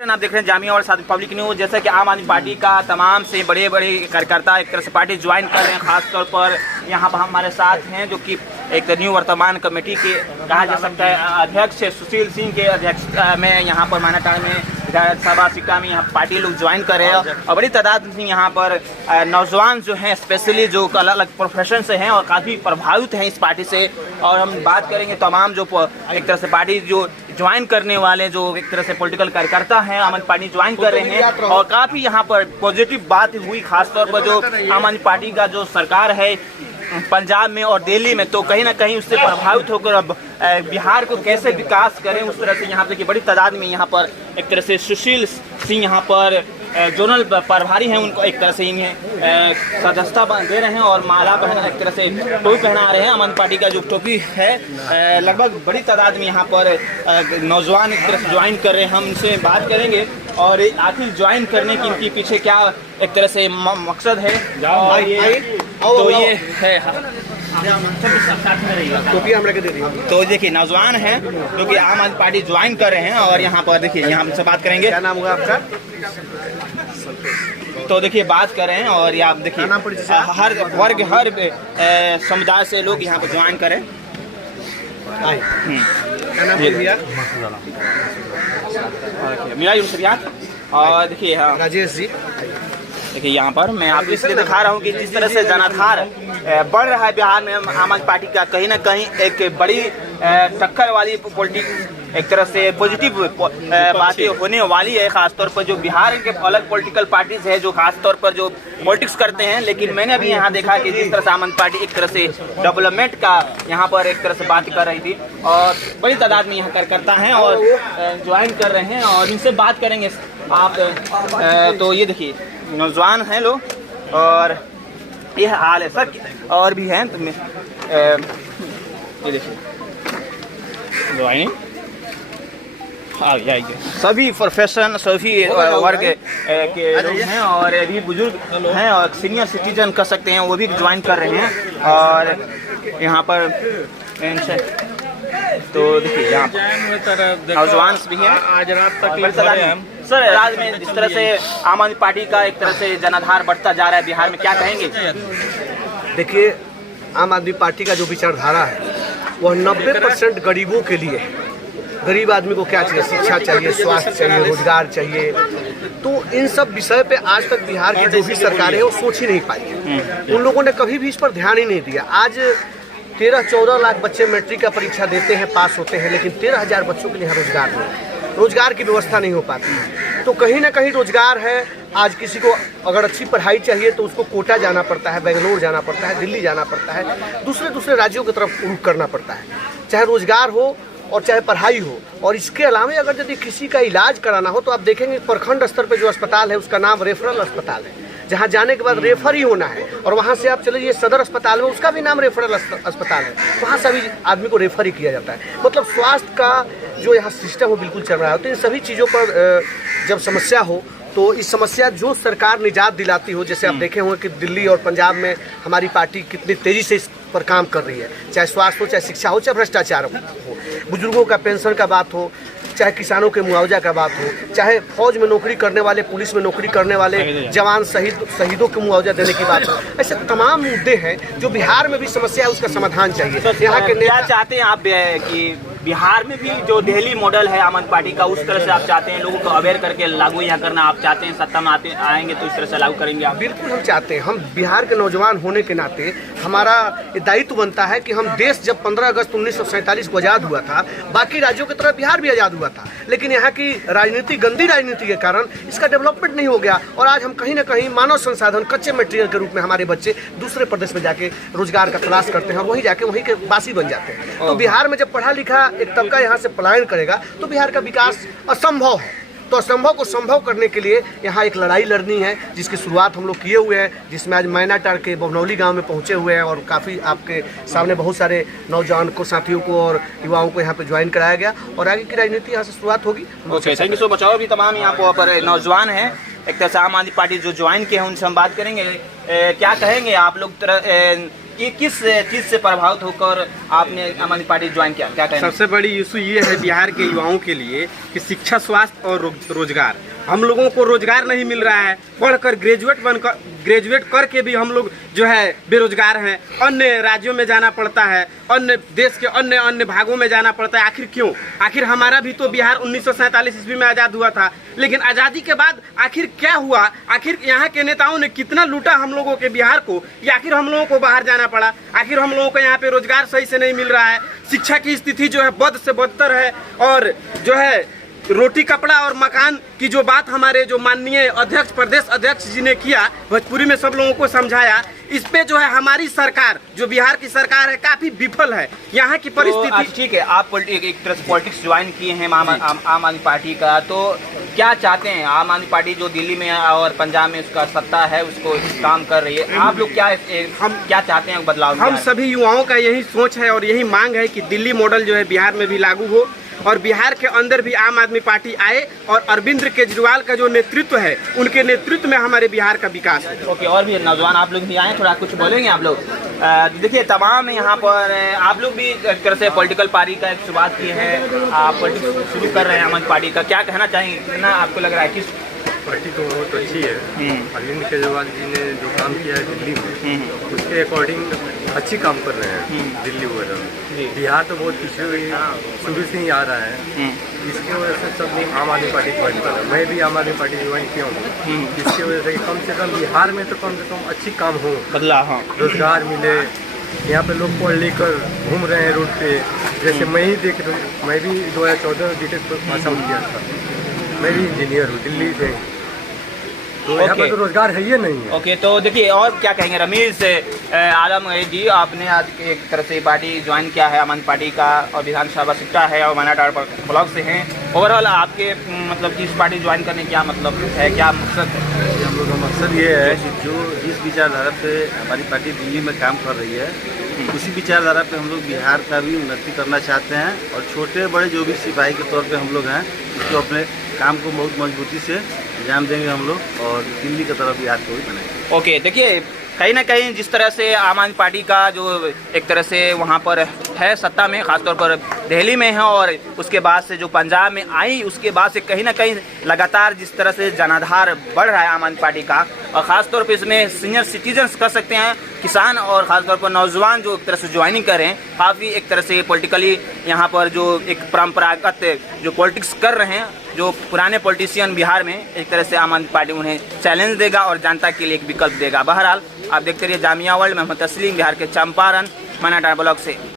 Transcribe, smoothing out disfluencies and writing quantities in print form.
आप देख रहे हैं जामिया और साथ पब्लिक न्यूज। जैसा कि आम आदमी पार्टी का तमाम से बड़े बड़े कार्यकर्ता एक तरह से पार्टी ज्वाइन कर रहे हैं। खासतौर पर यहाँ पर हमारे साथ हैं जो कि एक न्यू वर्तमान कमेटी के कहा जा सकता है अध्यक्ष सुशील सिंह के अध्यक्ष में यहाँ पर मानाटार में विधानसभा सिक्का में यहाँ पार्टी लोग ज्वाइन कर रहे हैं और बड़ी तादाद में यहाँ पर नौजवान जो हैं स्पेशली जो अलग अलग प्रोफेशन से हैं और काफ़ी प्रभावित हैं इस पार्टी से। और हम बात करेंगे तमाम जो एक तरह से पार्टी जो ज्वाइन करने वाले जो एक तरह से पॉलिटिकल कार्यकर्ता हैं आम आदमी पार्टी ज्वाइन कर रहे हैं और काफ़ी यहाँ पर पॉजिटिव बात हुई। खासतौर पर जो आम आदमी पार्टी का जो सरकार है पंजाब में और दिल्ली में, तो कहीं ना कहीं उससे प्रभावित होकर अब बिहार को कैसे विकास करें उस तरह से यहाँ पे की बड़ी तादाद में यहाँ पर एक तरह से सुशील सिंह यहाँ पर जोनल प्रभारी हैं, उनको एक तरह से इन्हें सदस्यता दे रहे हैं और माला पहना एक तरह से टोपी पहना रहे हैं। आम आदमी पार्टी का जो टोपी है लगभग बड़ी तादाद में यहाँ पर नौजवान एक तरह से ज्वाइन कर रहे हैं। हम इनसे बात करेंगे और आखिर ज्वाइन करने की इनके पीछे क्या एक तरह से मकसद है। तो ये है तो देखिए नौजवान हैं जो कि आम आदमी पार्टी ज्वाइन कर रहे हैं और यहाँ पर देखिए यहाँ हमसे बात करेंगे। क्या नाम होगा आपका? तो देखिए बात कर रहे हैं और ये आप देखिए हर वर्ग हर समुदाय से लोग यहाँ पर ज्वाइन करें। मेरा यूसुफियात और देखिए हाँ राजेश जी देखिए यहाँ पर मैं आपको इसलिए दिखा रहा हूँ कि जिस तरह से जनाधार बढ़ रहा है बिहार में आम आदमी पार्टी का कहीं ना कहीं एक बड़ी टक्कर वाली पॉलिटिक्स एक तरह से पॉजिटिव बातें होने वाली है। खासतौर पर जो बिहार के अलग पॉलिटिकल पार्टीज है जो खासतौर पर जो पॉलिटिक्स करते हैं, लेकिन मैंने अभी यहाँ देखा कि जिस तरह से आम आदमी पार्टी एक तरह से डेवलपमेंट का यहाँ पर एक तरह से बात कर रही थी और बड़ी तादाद में यहाँ कार्यकर्ता हैं और ज्वाइन कर रहे हैं और इनसे बात करेंगे आप। तो ये देखिए नौजवान हैं लोग और यह हाल है सर और भी हैं। तो ये देखिए ज्वाइनिंग सभी प्रोफेशन सभी वर्ग के लोग हैं और अभी बुजुर्ग हैं और सीनियर सिटीजन कर सकते हैं वो भी ज्वाइन कर रहे हैं और यहाँ पर तो देखिए यहाँ नौजवान भी हैं। आज रात तक सर राज्य में जिस तरह से आम आदमी पार्टी का एक तरह से जनाधार बढ़ता जा रहा है बिहार में, क्या कहेंगे? देखिए आम आदमी पार्टी का जो विचारधारा है वह 90% गरीबों के लिए है। गरीब आदमी को क्या चाहिए? शिक्षा चाहिए, स्वास्थ्य चाहिए, रोजगार चाहिए। तो इन सब विषय पे आज तक बिहार की जो भी सरकार है वो सोच ही नहीं पाई। उन लोगों ने कभी भी इस पर ध्यान ही नहीं दिया। आज 13-14 लाख बच्चे मैट्रिक का परीक्षा देते हैं, पास होते हैं, लेकिन 13,000 बच्चों के लिए रोजगार नहीं, रोजगार की व्यवस्था नहीं हो पाती। तो कहीं ना कहीं रोजगार है। आज किसी को अगर अच्छी पढ़ाई चाहिए तो उसको कोटा जाना पड़ता है, बेंगलोर जाना पड़ता है, दिल्ली जाना पड़ता है, दूसरे राज्यों की तरफ रुख करना पड़ता है, चाहे रोजगार हो और चाहे पढ़ाई हो। और इसके अलावा अगर यदि किसी का इलाज कराना हो तो आप देखेंगे प्रखंड स्तर पर जो अस्पताल है उसका नाम रेफरल अस्पताल है, जहाँ जाने के बाद रेफर ही होना है। और वहाँ से आप चले जाइए सदर अस्पताल में, उसका भी नाम रेफरल अस्पताल है, वहाँ सभी आदमी को रेफर ही किया जाता है। मतलब स्वास्थ्य का जो यहाँ सिस्टम हो बिल्कुल चल रहा है। तो इन सभी चीज़ों पर जब समस्या हो तो इस समस्या जो सरकार निजात दिलाती हो, जैसे आप देखे होंगे कि दिल्ली और पंजाब में हमारी पार्टी कितनी तेज़ी से इस पर काम कर रही है, चाहे स्वास्थ्य हो, चाहे शिक्षा हो, चाहे भ्रष्टाचार हो, बुजुर्गों का पेंशन का बात हो, चाहे किसानों के मुआवजा का बात हो, चाहे फौज में नौकरी करने वाले, पुलिस में नौकरी करने वाले जवान शहीदों को मुआवजा देने की बात हो। ऐसे तमाम मुद्दे हैं जो बिहार में भी समस्या है, उसका समाधान चाहिए। तो यहाँ के क्या चाहते हैं आप कि बिहार में भी जो दिल्ली मॉडल है आम आदमी पार्टी का उस तरह से आप चाहते हैं लोगों को अवेयर करके लागू यहाँ करना आप चाहते हैं? सत्ता में आएंगे तो इस तरह से लागू करेंगे आप? बिल्कुल हम चाहते हैं। हम बिहार के नौजवान होने के नाते हमारा दायित्व बनता है कि हम देश जब 15 अगस्त 1947 को आज़ाद हुआ था, बाकी राज्यों की तरह बिहार भी आज़ाद हुआ था, लेकिन यहाँ की राजनीति गंदी राजनीति के कारण इसका डेवलपमेंट नहीं हो गया। और आज हम कहीं ना कहीं मानव संसाधन कच्चे मटेरियल के रूप में हमारे बच्चे दूसरे प्रदेश में जाके रोजगार का तलाश करते हैं और वहीं जाके वहीं के बासी बन जाते हैं। तो बिहार में जब पढ़ा लिखा एक तबका यहाँ से पलायन करेगा तो बिहार का विकास असंभव है। तो असंभव को संभव करने के लिए यहाँ एक लड़ाई लड़नी है, जिसकी शुरुआत हम लोग किए हुए हैं, जिसमें आज मैनाटार के बभनौली गांव में पहुँचे हुए हैं और काफ़ी आपके सामने बहुत सारे नौजवान को, साथियों को और युवाओं को यहाँ पे ज्वाइन कराया गया और आगे की राजनीति यहाँ से शुरुआत होगी। Okay, thank you so much. और भी तमाम यहाँ पर नौजवान हैं एक तरह से आम आदमी पार्टी जो ज्वाइन किए हैं उनसे हम बात करेंगे। क्या कहेंगे आप लोग कि किस चीज़ से प्रभावित होकर आपने आम आदमी पार्टी ज्वाइन किया, क्या कहना? सबसे बड़ी इशू ये है बिहार के युवाओं के लिए कि शिक्षा, स्वास्थ्य और रोजगार। हम लोगों को रोजगार नहीं मिल रहा है, पढ़कर ग्रेजुएट करके भी हम लोग जो है बेरोजगार हैं। अन्य राज्यों में जाना पड़ता है, अन्य देश के अन्य भागों में जाना पड़ता है। आखिर क्यों? आखिर हमारा भी तो बिहार 1947 ईस्वी में आज़ाद हुआ था, लेकिन आज़ादी के बाद आखिर क्या हुआ? आखिर यहाँ के नेताओं ने कितना लूटा हम लोगों के बिहार को, या आखिर हम लोगों को बाहर जाना पड़ा? आखिर हम लोगों को यहाँ पे रोजगार सही से नहीं मिल रहा है, शिक्षा की स्थिति जो है बद से बदतर है, और जो है रोटी कपड़ा और मकान की जो बात हमारे जो माननीय अध्यक्ष, प्रदेश अध्यक्ष जी ने किया, भोजपुरी में सब लोगों को समझाया, इस पे जो है हमारी सरकार, जो बिहार की सरकार है, काफी विफल है। यहाँ की परिस्थिति ठीक है, आप एक तरह से पॉलिटिक्स ज्वाइन किए हैं आम आदमी पार्टी का, तो क्या चाहते हैं? आम आदमी पार्टी जो दिल्ली में और पंजाब में उसका सत्ता है, उसको काम कर रही है, आप लोग क्या चाहते हैं बदलाव? हम सभी युवाओं का यही सोच है और यही मांग है कि दिल्ली मॉडल जो है बिहार में भी लागू हो, और बिहार के अंदर भी आम आदमी पार्टी आए, और अरविंद केजरीवाल का जो नेतृत्व है, उनके नेतृत्व में हमारे बिहार का विकास है। ओके, और भी नौजवान आप लोग भी आए, थोड़ा कुछ बोलेंगे आप लोग? देखिए, तमाम यहाँ पर आप लोग भी एक तरह से पॉलिटिकल पार्टी का एक शुरुआत की है, आप पॉलिटिक्स शुरू कर रहे हैं आम आदमी पार्टी का, क्या कहना चाहेंगे? कितना आपको लग रहा है किस पार्टी तो बहुत अच्छी है? अरविंद केजरीवाल जी ने जो काम किया है दिल्ली में, उसके अकॉर्डिंग अच्छी काम कर रहे हैं दिल्ली वगैरह में। बिहार तो बहुत पिछड़े शुरू से ही आ रहा है, इसकी वजह से सब आम आदमी पार्टी ज्वाइन कर रहा है। मैं भी आम आदमी पार्टी ज्वाइन किया हूँ, इसकी वजह से कम से कम बिहार में तो कम से कम अच्छी काम हो, बदलाव, रोजगार मिले, यहाँ पे लोग पढ़ लिख कर घूम रहे हैं रोड पे। जैसे मैं ही देख रहा हूँ, मैं भी 2014 में बीटेक पास आउट किया था, मैं भी इंजीनियर हूँ दिल्ली से, तो यहाँ पे तो रोजगार है ही नहीं है। ओके, तो देखिए, और क्या कहेंगे? रमीज आलम जी, आपने आज एक तरह से पार्टी ज्वाइन किया है आम आदमी पार्टी का, और विधानसभा सिट्टा है और मनाटाड़ ब्लॉक से हैं। ओवरऑल आपके मतलब कि इस पार्टी ज्वाइन करने क्या मतलब है, क्या मकसद है? हम लोग का मकसद ये है कि जो जिस विचारधारा पे हमारी पार्टी दिल्ली में काम कर रही है, उसी विचारधारा पे हम लोग बिहार का भी उन्नति करना चाहते हैं, और छोटे बड़े जो भी सिपाही के तौर पे हम लोग हैं, इसको अपने काम को बहुत मजबूती से अंजाम देंगे हम लोग, और दिल्ली की तरफ बिहार को भी बनाएंगे। ओके, देखिए, कहीं ना कहीं जिस तरह से आम आदमी पार्टी का जो एक तरह से वहाँ पर है सत्ता में, ख़ासतौर पर दिल्ली में है, और उसके बाद से जो पंजाब में आई, उसके बाद से कहीं ना कहीं लगातार जिस तरह से जनाधार बढ़ रहा है आम आदमी पार्टी का, और ख़ासतौर पर इसमें सीनियर सिटीजन्स कर सकते हैं, किसान और ख़ासतौर पर नौजवान जो एक तरह से ज्वाइनिंग करें, काफ़ी एक तरह से पॉलिटिकली यहाँ पर जो एक परंपरागत जो पॉलिटिक्स कर रहे हैं, जो पुराने पॉलिटिशियन बिहार में, एक तरह से आम आदमी पार्टी उन्हें चैलेंज देगा और जनता के लिए एक विकल्प देगा। बहरहाल आप देखते रहिए जामिया वर्ल्ड में। मोहम्मद तस्लीम, बिहार के चंपारण मनाटाड़ ब्लॉक से।